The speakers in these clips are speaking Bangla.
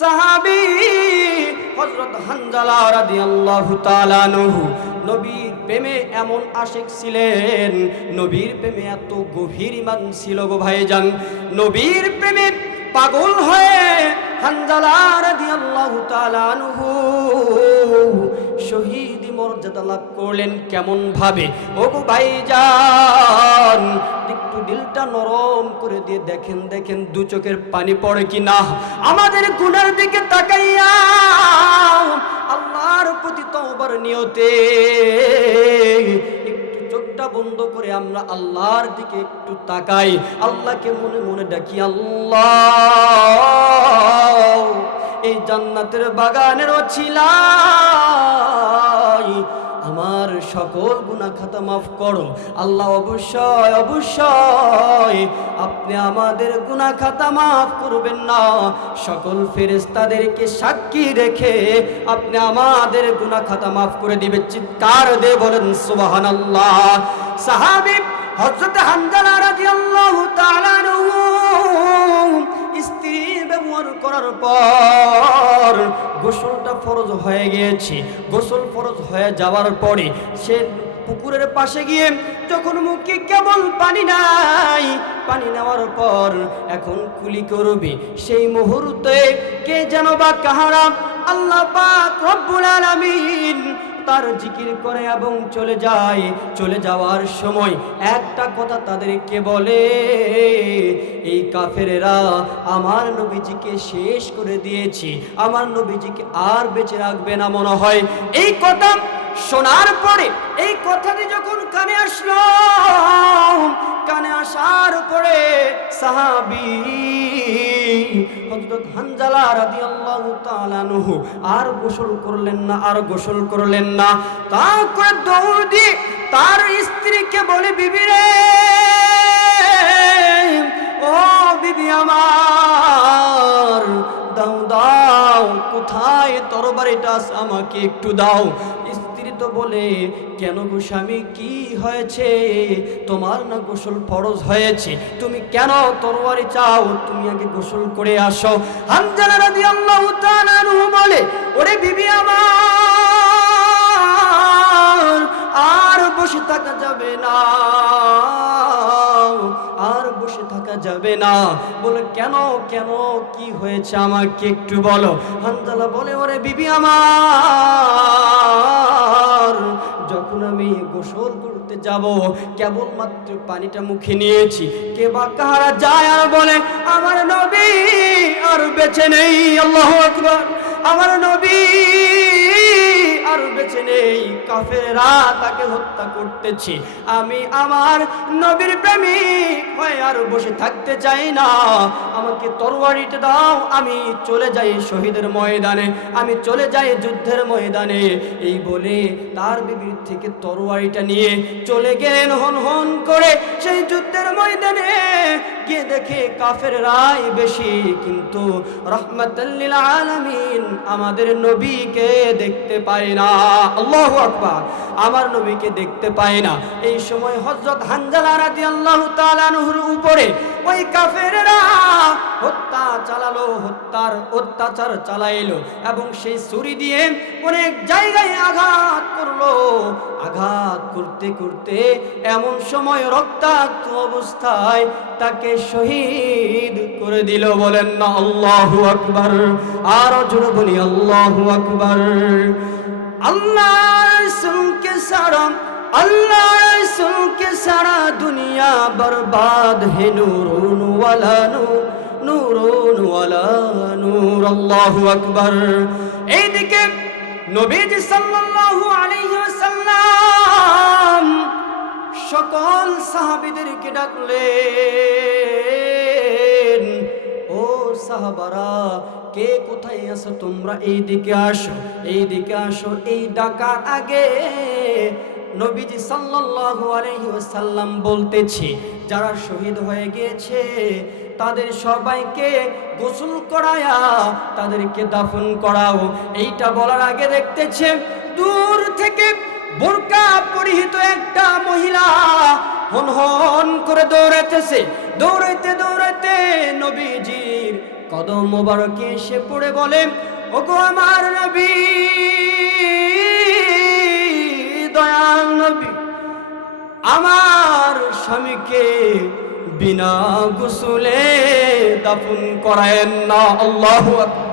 সাহাবী হযরত হানজালা রাদিয়াল্লাহু তাআলা আনহু নবীর প্রেমে এমন আশিক ছিলেন, নবীর প্রেমে এত গভীর ঈমান ছিল গো ভাইজান, নবীর প্রেমে পাগল হয়ে হানজালা রাদিয়াল্লাহু তাআলা আনহু শহীদ মর্যাদা লাভ করলেন। কেমন ভাবে ও গো ভাইজান, একটু দিলটা নরম করে দিয়ে দেখেন দেখেন দু চোখের পানি পড়ে কিনা। আমাদের গুনার দিকে তাকাইয়া আল্লাহর প্রতি তওবার নিয়তে একটু চোখটা বন্ধ করে আমরা আল্লাহর দিকে একটু তাকাই, আল্লাহকে মনে মনে ডাকি, আল্লাহ এই জান্নাতের বাগানের ওছিলাই আমার সকল গুনাহ খাতা মাফ করো। আল্লাহ অবশ্যই অবশ্যই আপনি আমাদের গুনাহ খাতা মাফ করবেন না, সকল ফেরেশতাদেরকে সাক্ষী রেখে আপনি আমাদের গুনাহ খাতা মাফ করে দিবেন। চিৎকার দিয়ে বলেন সুবহানাল্লাহ। সাহাবী হযরত হানজালা রাদিয়াল্লাহু তাআলা আনহু স্ত্রী ব্যবহার করার পর গোসলটা ফরজ হয়ে গিয়েছে। গোসল ফরজ হয়ে যাওয়ার পরে সে পুকুরের পাশে গিয়ে যখন মুখে কেবল পানি নাই, পানি নেওয়ার পর এখন কুলি করবে, সেই মুহূর্তে কে যেন বা কাহারা আল্লাহ পাক রব্বুল আলামিন তার জিকির করে এবং চলে যায়। চলে যাওয়ার সময় একটা কথা তাদেরকে বলে, এই কাফেরেরা আমার নবীজিকে শেষ করে দিয়েছে, আমার নবীজিকে আর বেঁচে রাখবে না মনে হয়। এই কথা শোনার পরে, এই কথাটি যখন কানে আসলো, কানে আসার পরে সাহাবী হযরত হানজালা রাদিয়াল্লাহু তাআলা আনহু আর গোসল করলেন না, আর গোসল করলেন না। তা করে দৌড় দিয়ে তার স্ত্রীকে বলে, বিবি রে, ও বিবি আমার, দাও দাও, কোথায় তরবারিটা আছে আমাকে একটু দাও। স্ত্রী তো বলে, কেন গো স্বামী, কি হয়েছে? তোমার না গোসল ফরজ হয়েছে, তুমি কেন তরবারি চাও? তুমি আগে গোসল করে আসো। হানজালা রাদিয়াল্লাহু তাআলা আনহু বলে, ওরে বিবি আমার, আর বসে থাকা যাবে না, আর বসে থাকা যাবে না। বলে, কেন কেন, কি হয়েছে আমাকে একটু বলো। হানজালা বলে, ওরে বিবি আমার, যখন আমি গোসল করতে যাব, কেবলমাত্র পানিটা মুখে নিয়েছি, কে বা কাহারা যায় আর বলে, আমার নবী আর বেঁচে নেই। আল্লাহু আকবার। আমার নবী আর বেঁচে নেই, কাফেররা তাকে হত্যা করতেছে। আমি আমার নবীর প্রেমিক হয়ে আর বসে থাকতে চাই না, আমাকে তরবারিটা দাও, আমি চলে যাই শহীদের ময়দানে, আমি চলে যাই যুদ্ধের ময়দানে। এই বলে তার বিবির থেকে তরবারিটা নিয়ে চলে গেলেন হন হন করে সেই যুদ্ধের ময়দানে। গিয়ে দেখে কাফেররাই বেশি, কিন্তু রাহমাতাল লিল আলামিন আমাদের নবীকে দেখতে পায় না। আল্লাহু আকবার। আমার নবীকে দেখতে পায় না। এই সময় হযরত হানজালা রাদিয়াল্লাহু তাআলা আনহুর উপরে ওই কাফেররা হত্যা চালালো, হত্যার অত্যাচার চালাইলো এবং সেই ছুরি দিয়ে অনেক জায়গায় আঘাত করলো। আঘাত করতে করতে এমন সময় রক্তাক্ত অবস্থায় তাকে শহীদ করে দিল। বলেন না আল্লাহু আকবার। আরো জোরে বলি আল্লাহু আকবার। আল্লাহর রাসূলকে সারা, আল্লাহর রাসূলকে সারা দুনিয়া বরবাদ হে, নূরুন ওয়ালা নূর, নূরুন ওয়ালা নূর। আল্লাহু আকবার। এইদিকে নবীজি সাল্লাল্লাহু আলাইহি ওয়াসাল্লাম সকল সাহাবীদেরকে ডাকলেন, ও সাহাবারা, কে কোথায় আছো তোমরা, এই দিকে আসো, এই দিকে আসো। এই ডাকার আগে নবীজি সাল্লাল্লাহু আলাইহি ওয়াসাল্লাম বলতেছে, যারা শহীদ হয়ে গিয়েছে তাদের সবাইকে গোসল করায়া তাদেরকে দাফন করাও। এইটা বলার আগে দেখতেছে দূর থেকে বোরকা পরিহিত একটা মহিলা হন হন করে দৌড়াইতেছে। দৌড়াইতে দৌড়াইতে নবীজির কদম মোবারকে এসে পড়ে বলে, ওগো আমার নবী, দয়াল নবী, আমার স্বামীকে বিনা গোসলে দাফন করায়েন না। আল্লাহু আকবার।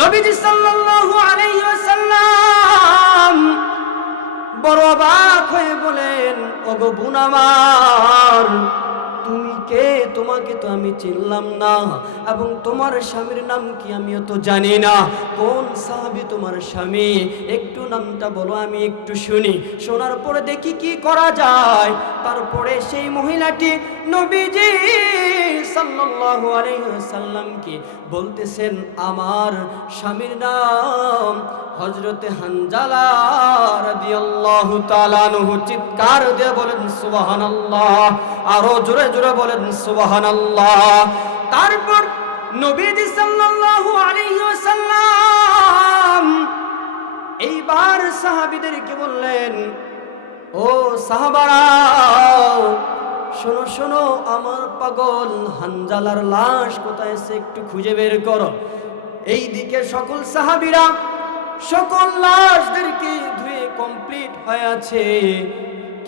নবীজি সাল্লাল্লাহু আলাইহি ওয়াসাল্লাম বড় অবাক হয়ে বলেন, ওগো বোন আমার, তুমি কে? তোমাকে তো আমি চিনলাম না, এবং তোমার স্বামীর নাম কি আমিও তো জানি না। কোন সাহাবী তোমার স্বামী? একটু নামটা বলো, আমি একটু শুনি। শোনার পরে দেখি কি করা যায়। তারপরে সেই মহিলাটি নবীজি সাল্লাল্লাহু আলাইহি ওয়াসাল্লামকে বলতেছেন, আমার স্বামীর নাম হযরতে হানজালা রাদিয়াল্লাহু তাআলা আনহু। চিৎকার দিয়ে বলেন সুবহানাল্লাহ, আরো জোরে জোরে বলেন সুবহানাল্লাহ। তারপর নবীজি সাল্লাল্লাহু আলাইহি ওয়াসাল্লাম এইবার সাহাবীদেরকে বললেন, ও সাহাবারা, শোনো শোনো, আমার পাগল হানজালার লাশ কোথায় আছে একটু খুঁজে বের করো। এইদিকে সকল সাহাবীরা সকল লাশদেরকে ধুয়ে কমপ্লিট হয়ে আছে,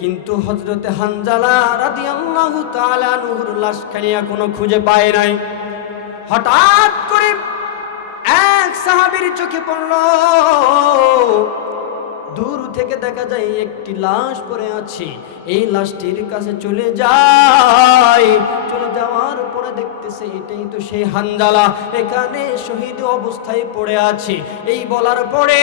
কিন্তু হযরতে হানজালা রাদিয়াল্লাহু তাআলা আনহুর লাশখানি এখনো খুঁজে পায় নাই। হঠাৎ করে এক সাহাবীর চোখে পড়ল, দূর থেকে দেখা যায় একটি লাশ পড়ে আছে। এই লাশটির কাছে চলে যায়। চলে যাওয়ার পরে দেখতেছে এটাই তো সেই হানজালা, এখানে শহীদ অবস্থায় পড়ে আছে। এই বলার পরে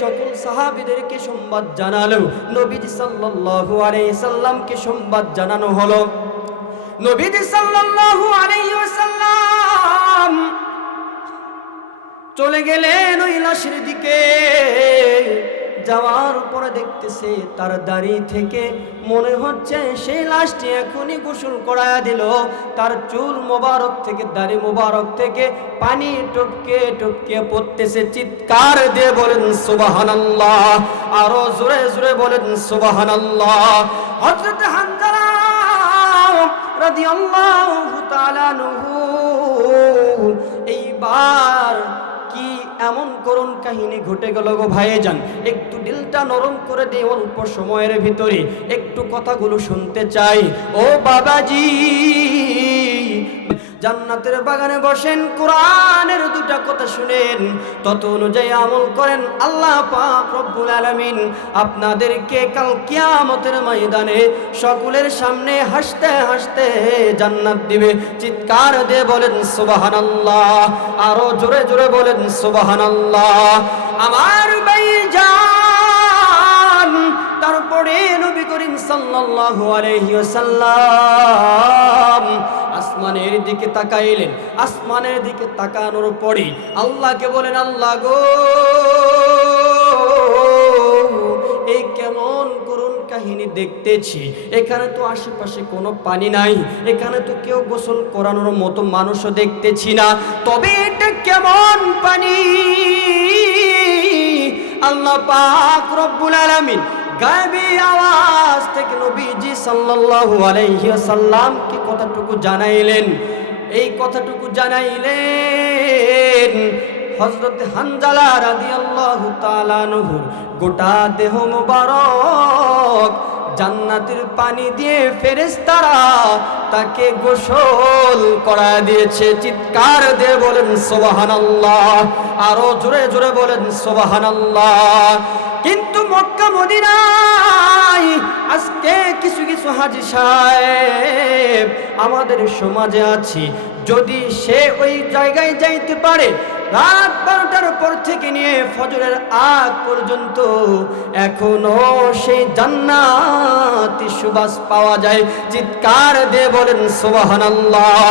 সকল সাহাবীদেরকে সংবাদ জানালো। নবীজি সাল্লাল্লাহু আলাইহি সাল্লামকে সংবাদ জানানো হলো। নবীজি সাল্লাল্লাহু আলাইহি ওয়াসাল্লাম চলে গেলেন ওই লাশের দিকে। যাওয়ার পরে দেখতেছে তার দাড়ি থেকে মনে হচ্ছে সেই লাশটি এখনই গোসল করায়া দিল। তার চুল মোবারক থেকে, দাড়ি মোবারক থেকে পানি টপকে টপকে পড়তেছে। চিৎকার দিয়ে বলেন সুবহানাল্লাহ, আরো জোরে জোরে বলেন সুবহানাল্লাহ। হযরত হানজালা রাদিয়াল্লাহু তাআলা আনহু এইবার কি এমন করুণ কাহিনী ঘটে গেল গো ভাইজান, একটু দিলটা নরম করে দিয়ে অল্প সময়ের ভিতরে একটু কথাগুলো শুনতে চাই। ও বাবাজি, জান্নাতের বাগানে বসেন, কোরআনের দুটা কথা শুনেন, তত অনুযায়ী আমল করেন। আল্লাহ পাক রব্বুল আলামিন আপনাদেরকে কাল কিয়ামতের ময়দানে সকলের সামনে হাসতে হাসতে জান্নাত দিবে। চিৎকার দিয়ে বলেন সুবহানাল্লাহ, আরো জোরে জোরে বলেন সুবহানাল্লাহ। আমার ভাইজান, তারপরে নবী করিম সাল্লাল্লাহু আলাইহি ওয়াসাল্লাম আসমানের দিকে তাকাইলেন। আসমানের দিকে তাকানোর পরে আল্লাহকে বলেন, আল্লাহ গো, এই কেমন করুণ কাহিনী দেখতেছি। এখানে তো আশেপাশে কোনো পানি নাই, এখানে তো কেউ গোসল করানোর মতো মানুষও দেখতেছি না, তবে এটা কেমন পানি? আল্লাহ পাক রব্বুল আলামিন গায়বী আওয়াজ থেকে নবীজি সাল্লাল্লাহু আলাইহি ওয়াসাল্লাম কি কথাটুকু জানাইলেন। এই কথাটুকু জানাইলেন হযরত হানজালা রাদিয়াল্লাহু তাআলা আনহু গোটা দেহ মোবারক জান্নাতের পানি দিয়ে ফেরেশতারা তাকে গোসল করা দিয়েছে। চিৎকার দিয়ে বলেন সুবহানাল্লাহ, আরো জোরে জোরে বলেন সুবহানাল্লাহ। কিন্তু মক্কা মদিনায় আজকে কিছু কিছু হাজী সাহেব আমাদের সমাজে আছে, যদি সে ওই জায়গায় যাইতে পারে রাত 12টার পর থেকে নিয়ে ফজরের আগ পর্যন্ত এখনো সেই জান্নাতি সুবাস পাওয়া যায়। চিৎকার দিয়ে বলেন সুবহানাল্লাহ,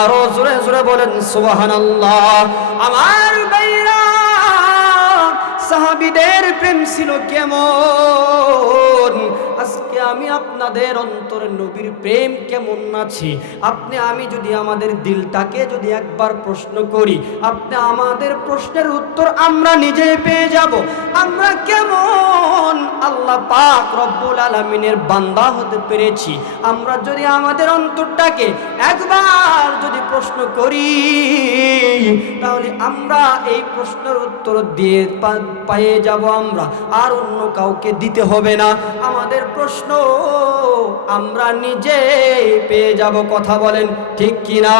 আরো জোরে জোরে বলেন সুবহানাল্লাহ। আমার ভাইরা, সাহাবীদের প্রেম ছিল কেমন? আজকে আমি আপনাদের অন্তরে নবীর প্রেম কেমন আছে, আপনি আমি যদি আমাদের দিলটাকে যদি একবার প্রশ্ন করি, আপনি আমাদের প্রশ্নের উত্তর আমরা নিজেই পেয়ে যাব। আমরা কেমন আল্লাহ পাক রব্বুল আলামিনের বান্দা হতে পেরেছি, আমরা যদি আমাদের অন্তরটাকে একবার যদি প্রশ্ন করি, তাহলে আমরা এই প্রশ্নের উত্তর দিয়ে পেয়ে যাব আমরা, আর অন্য কাউকে দিতে হবে না। আমাদের প্রশ্ন আমরা নিজে পেয়ে যাব। কথা বলেন ঠিক কিনা?